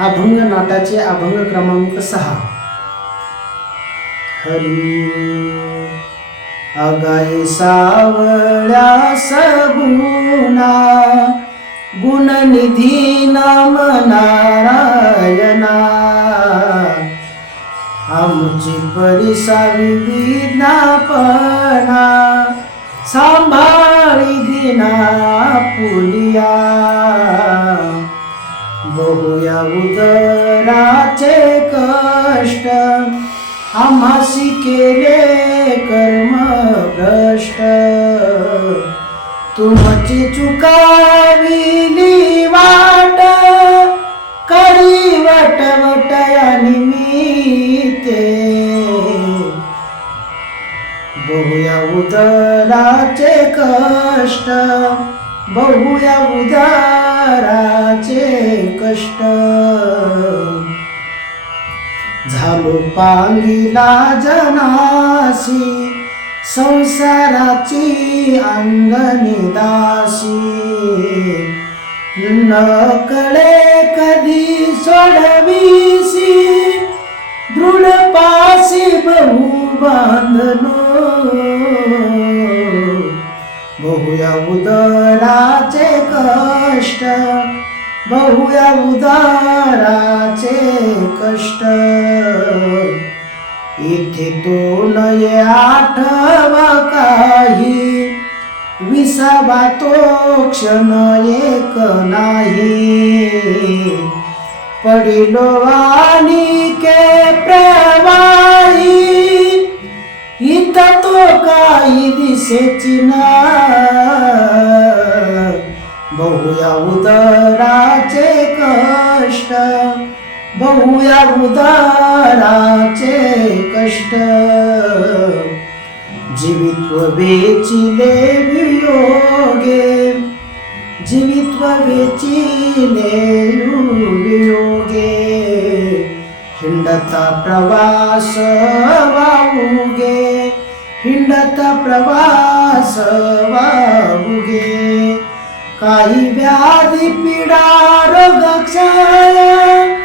अभंग नाटाचे अभंग क्रमांक सहा. हरी अगाई सावळ्या सगुणा गुणनिधी नाम नारायणा. आमची परिसावी विज्ञापना सांभाळी दिना पुलिया. उदराचे कष्ट आम्हासी केले कर्म भ्रष्ट. तुमची चुकाविली वाट करी वट आणि या निमित्ते बहुया उदराचे कष्ट बहुया उदाराचे कष्ट. झालो पांगिला जनासी संसाराची अंगणी दासी नकळे कधी सोडवीसी दृढ पासी बहु बांधलो बहुया उदराचे कष्ट बहुया उदराचे कष्ट. इथे तो नये आठव काही विसावा तो क्षण एक नाही. पडिलो आणि के प्रवा इथ तो काही दिसेची ना. बहुया उदराचे कष्ट. बहुया उदराचे कष्ट. जीवित्व वेचिले वियोगे. जीवित्व वेचिले वियोगे. हिंडता प्रवास वाहुगे हिंडता प्रवास वाहुगे काही व्याधी पीडा रोग क्षय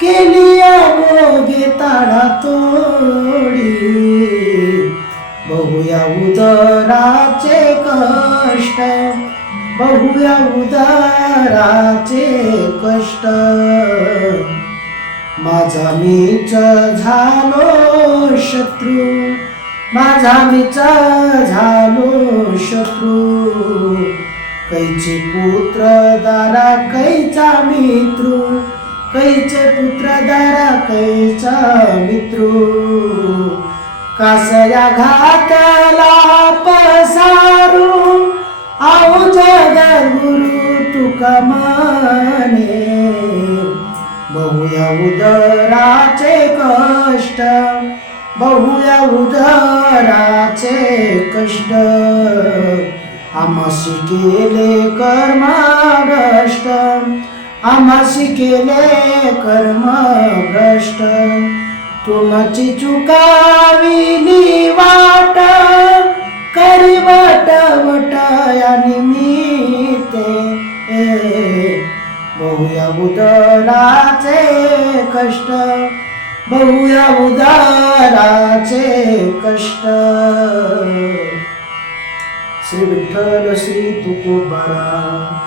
केली अवोगे ताडा तोडी बहुया उदराचे कष्ट. बहुया उदराचे कष्ट. माझा मीच झालो शत्रू. माझा मीच झालो शत्रू. कैचे पुत्र दारा कैचा मित्रू. कैचे पुत्र दारा कैचा मित्रू. कासया घातला पसारू. आऊ जग गुरु तुका माने. बहुया उदराचे कष्ट. बहुया उदराचे कष्ट. आम्हाशी केले कर्म भ्रष्ट. आम्हाशी केले कर्म भ्रष्ट. तुमची चुकाविली वाट. करी वट वट या निमित्ते बहुया उदराचे कष्ट. बहुया उदाराचे कष्ट. श्री विठ्ठल श्री तुकोबारा